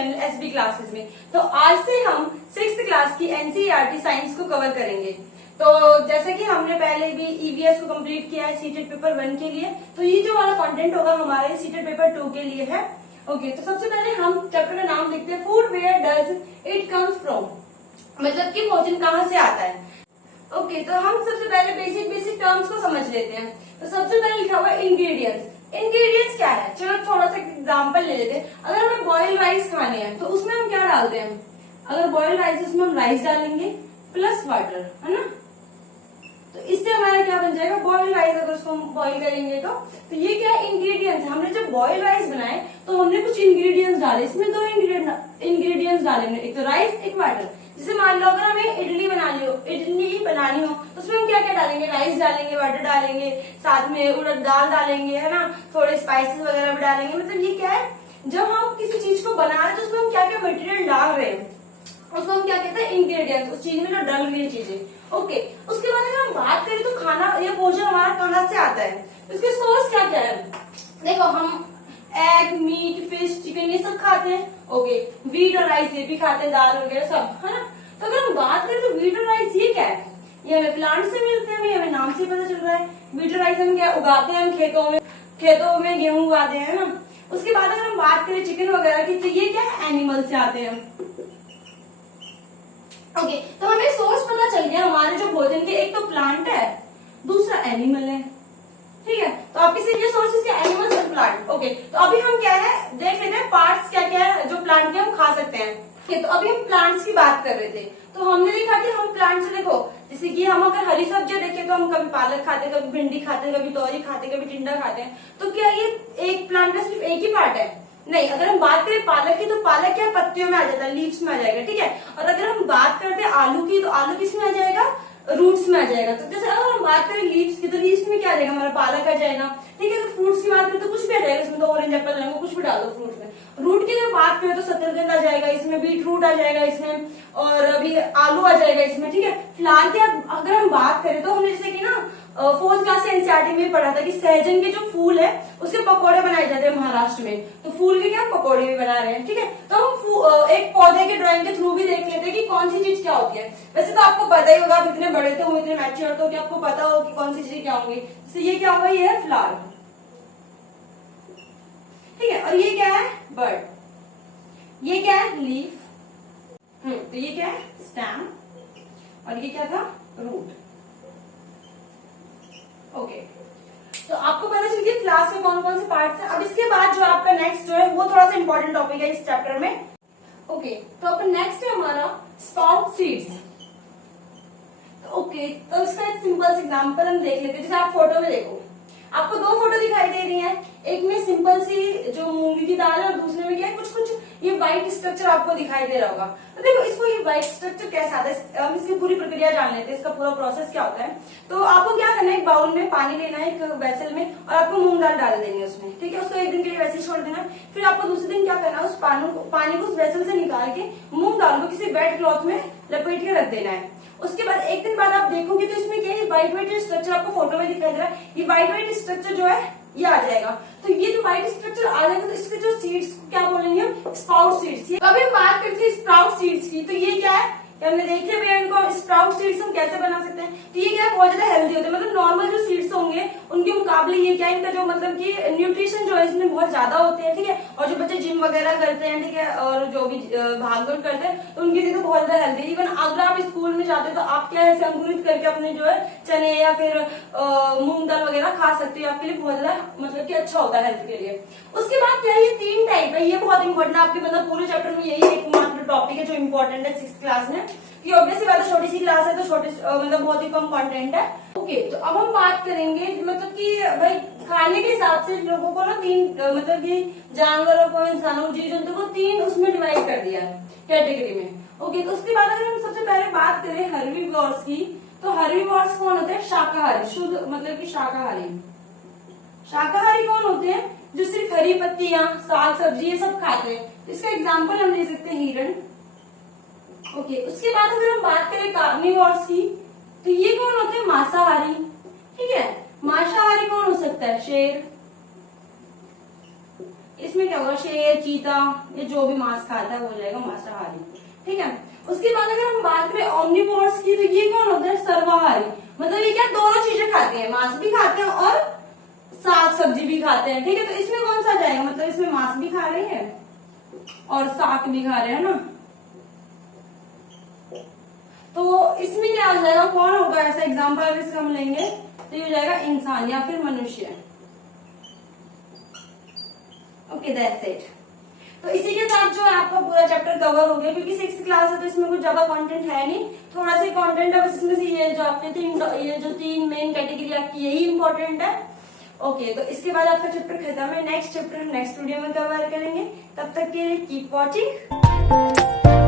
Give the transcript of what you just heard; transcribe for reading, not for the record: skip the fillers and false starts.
Channel SB classes में। तो आज से हम 6th क्लास की एनसीईआरटी साइंस को कवर करेंगे। तो जैसे कि हमने पहले भी ईवीएस को कंप्लीट किया है सीटेड पेपर 1 के लिए, तो ये जो वाला कंटेंट होगा हमारे सीटेड पेपर 2 के लिए है। ओके, तो सबसे पहले हम चैप्टर का नाम लिखते हैं, food where does it comes from, मतलब कि भोजन कहाँ से आता है। ओके, तो हम सबसे पहले बेसिक टर्म्स को समझ लेते हैं। तो सबसे पहले लिखा हुआ है इंग्रेडिएंट्स। इंग्रेडिएंट्स क्या है, चलो थोड़ा सा एग्जांपल ले लेते हैं। अगर हमें बॉइल्ड राइस खाने हैं तो उसमें हम क्या डालते हैं, अगर बॉइल्ड राइस उसमें हम राइस डालेंगे प्लस वाटर, है ना। तो इससे हमारा क्या बन जाएगा, बॉइल्ड राइस। अगर उसको हम बॉइल करेंगे तो ये क्या है, इंग्रेडिएंट्स। हमने जब बॉइल्ड राइस बनाए तो हमने कुछ इंग्रेडिएंट्स डाले, इसमें 2 इंग्रेडिएंट्स डालेंगे, एक तो राइस एक वाटर। जैसे मान लो अगर हमें इडली बनानी हो तो उसमें हम क्या क्या डालेंगे, राइस डालेंगे, वाटर डालेंगे, साथ में उड़द दाल डालेंगे, है ना, थोड़े स्पाइसेस वगैरह भी डालेंगे। मतलब ये क्या है, जब हम किसी चीज को बना रहे हैं तो उसमें हम क्या क्या मटेरियल डाल रहे हैं उसको हम क्या कहते हैं, इंग्रेडिएंट्स, उस चीज में जो डल रही चीजें। ओके, उसके बाद अगर हम बात करें तो खाना या भोजन हमारा कहाँ से आता है, इसके सोर्स क्या क्या है। देखो, हम एग, मीट, फिश, चिकन ये सब खाते हैं। ओके, व्हीट और राइस ये भी खाते हैं, दाल वगैरह सब, है ना। तो अगर हम बात करें तो व्हीट और राइस ये क्या है, ये हमें प्लांट से मिलते हैं, हमें नाम से पता चल रहा है। व्हीट और राइस हम क्या उगाते हैं, हम खेतों में गेहूं उगाते हैं ना। उसके बाद अगर हम बात करें चिकन वगैरह की, तो ये क्या है, एनिमल से आते हैं। ओके, तो हमें सोर्स पता चल गया हमारे जो भोजन के, एक तो प्लांट है, दूसरा एनिमल है। ठीक है, तो आपके लिए सोर्सेस क्या, एनिमल्स और प्लांट। ओके, तो अभी हम क्या है देख लेते हैं, पार्ट्स क्या क्या है जो प्लांट के हम खा सकते हैं। तो अभी हम प्लांट्स की बात कर रहे थे, तो हमने देखा कि हम प्लांट से, देखो जैसे कि हम अगर हरी सब्जियां देखें तो हम कभी पालक खाते हैं, कभी भिंडी खाते हैं, कभी तोरी खाते हैं, कभी टिंडा खाते हैं। तो क्या ये एक प्लांट में सिर्फ एक ही पार्ट है? नहीं। अगर हम बात करें पालक की, तो पालक क्या पत्तियों में आ जाता है, लीव्स में आ जाएगा। ठीक है, और अगर हम बात करते हैं आलू की, तो आलू किसमें आ जाएगा, रूट्स में आ जाएगा। तो जैसे अगर हम बात करें लीव्स की, तो लीव्स में क्या आ जाएगा, हमारा पालक आ जाएगा। ठीक है, तो फ्रूट्स की बात करें तो कुछ भी आ जाएगा, इसमें तो ऑरेंज एप्पल रहेगा, कुछ भी डाल दो फ्रूट में। रूट की अगर बात करें तो शकरकंद आ जाएगा इसमें, बीट रूट आ जाएगा इसमें, और अभी आलू आ जाएगा इसमें। ठीक है, फ्लावर की अगर हम बात करें तो हमने जैसे कि ना 4th क्लास से एनसीईआरटी में पढ़ा था कि सहजन के जो फूल है उसके पकौड़े बनाए जाते हैं महाराष्ट्र में, तो फूल के क्या पकौड़े भी बना रहे हैं। ठीक है, तो हम एक पौधे के ड्राइंग के थ्रू भी देख लेते हैं कि कौन सी चीज क्या होती है। वैसे तो आपको पता ही होगा, आप इतने बड़े तो हो, इतने मैच्योर तो, कि आपको पता हो कि कौन सी चीजें क्या होंगी। जैसे ये क्या होगा, ये है फ्लावर। ठीक है, और ये क्या है, बर्ड। ये क्या है, लीफ। तो ये क्या है, स्टेम। और ये क्या था, रूट। ओके, तो आपको पता चल गया क्लास में कौन कौन से पार्ट्स हैं। अब इसके बाद जो आपका नेक्स्ट जो है वो थोड़ा सा इंपॉर्टेंट टॉपिक है इस चैप्टर में। ओके, तो आपका नेक्स्ट है हमारा स्प्राउट सीड्स। ओके, तो इसका एक सिंपल एग्जांपल हम देख लेते हैं। जैसे आप फोटो में देखो, आपको 2 फोटो दिखाई दे रही है, एक में सिंपल सी जो मूंगी की दाल है, और दूसरे में क्या है, कुछ कुछ ये व्हाइट स्ट्रक्चर आपको दिखाई दे रहा होगा। तो देखो, इसको ये व्हाइट स्ट्रक्चर कैसा आता है, हम इसकी पूरी प्रक्रिया जान लेते हैं, इसका पूरा प्रोसेस क्या होता है। तो आपको क्या करना है, एक बाउल में पानी लेना है, एक वेसल में, और आपको मूंग दाल डाल देनी है उसमें। ठीक है, उसको एक दिन के लिए वैसे ही छोड़ देना। फिर आपको दूसरे दिन क्या करना है, उस पानी को उस वेसल से निकाल के मूंग दाल को किसी वेट क्लॉथ में लपेट के रख देना है। उसके बाद एक दिन बाद आप देखोगे तो इसमें क्या है, व्हाइट व्हाइट स्ट्रक्चर आपको फोटो में दिखाई दे रहा है, ये व्हाइट व्हाइट स्ट्रक्चर जो है ये आ जाएगा। तो ये जो व्हाइट स्ट्रक्चर आ जाएगा, तो इसके जो सीड्स क्या बोलेंगे, स्प्राउट सीड्स। अभी हम बात करते हैं स्प्राउट सीड्स की, तो ये क्या है, हमने देखे भैया इनको स्प्राउट सीड्स हम कैसे बना सकते हैं। तो ये क्या है, बहुत ज्यादा हेल्दी होते हैं, मतलब नॉर्मल जो सीड्स होंगे उनके मुकाबले ये क्या है, इनका जो मतलब कि न्यूट्रिशन जो है इसमें बहुत ज्यादा होते हैं। ठीक है, और जो बच्चे जिम वगैरह करते हैं, ठीक है, और जो भी भागदौड़ करते हैं, तो उनके लिए तो बहुत ज्यादा हेल्दी। इवन अगर आप स्कूल में जाते हो तो आप क्या ऐसे अंकुरित करके अपने जो है चने या फिर मूंग दाल वगैरह खा सकते हो, आपके लिए बहुत ज्यादा मतलब कि अच्छा होता है हेल्थ के लिए। उसके बाद क्या है, ये 3 टाइप है, ये बहुत इंपॉर्टेंट है आपके, मतलब पूरे चैप्टर में यही एक मात्र टॉपिक है जो इम्पोर्टेंट है 6th क्लास में। कि ऑब्वियसली बात है, छोटी सी क्लास है तो छोटे मतलब बहुत ही कम कंटेंट है। ओके, तो अब हम बात करेंगे मतलब कि भाई खाने के हिसाब से लोगों को ना 3 मतलब कि जानवरों को, इंसानों को, जीव जंतु को 3 उसमें डिवाइड कर दिया है कैटेगरी में। ओके, तो उसके बाद अगर हम सबसे पहले बात करें हर्बीवोर्स की, तो हर्बीवोर्स कौन होते हैं, शाकाहारी, शुद्ध मतलब कि शाकाहारी। शाकाहारी कौन होते हैं, जो सिर्फ हरी पत्तियां, साग सब्जी ये सब खाते हैं। तो इसका एग्जाम्पल हम ले सकते हैं हिरण। ओके, उसके बाद अगर हम बात करें कार्निवोर्स की, तो ये कौन होते हैं, मांसाहारी। ठीक है, मांसाहारी कौन हो सकता है, शेर। इसमें क्या होगा, शेर, चीता, ये जो भी मांस खाता है वो हो जाएगा मांसाहारी। ठीक है, उसके बाद अगर हम बात करें ओमनिवोर्स की, तो ये कौन होता है? सर्वाहारी। मतलब ये क्या, दोनों चीजें खाते हैं, मांस भी खाते हैं और साग सब्जी भी खाते हैं। ठीक है, तो इसमें कौन सा जाएगा? मतलब इसमें मांस भी खा रहे हैं और साग भी खा रहे हैं ना, तो इसमें क्या आ जाएगा? कौन होगा ऐसा एग्जाम्पल अगर इसका हम लेंगे तो ये हो जाएगा इंसान या फिर मनुष्य। Okay, that's it. तो इसी के साथ जो है आपका पूरा चैप्टर कवर हो गया, क्योंकि 6th क्लास है तो इसमें कुछ ज्यादा कंटेंट है नहीं, थोड़ा सा कंटेंट है बस। इसमें से ये जो आपके तीन मेन कैटेगरी आपकी यही इंपॉर्टेंट है। ओके, तो इसके बाद आपका चैप्टर खत्म है। नेक्स्ट चैप्टर नेक्स्ट वीडियो में कवर करेंगे। तब तक के लिए कीप वॉचिंग।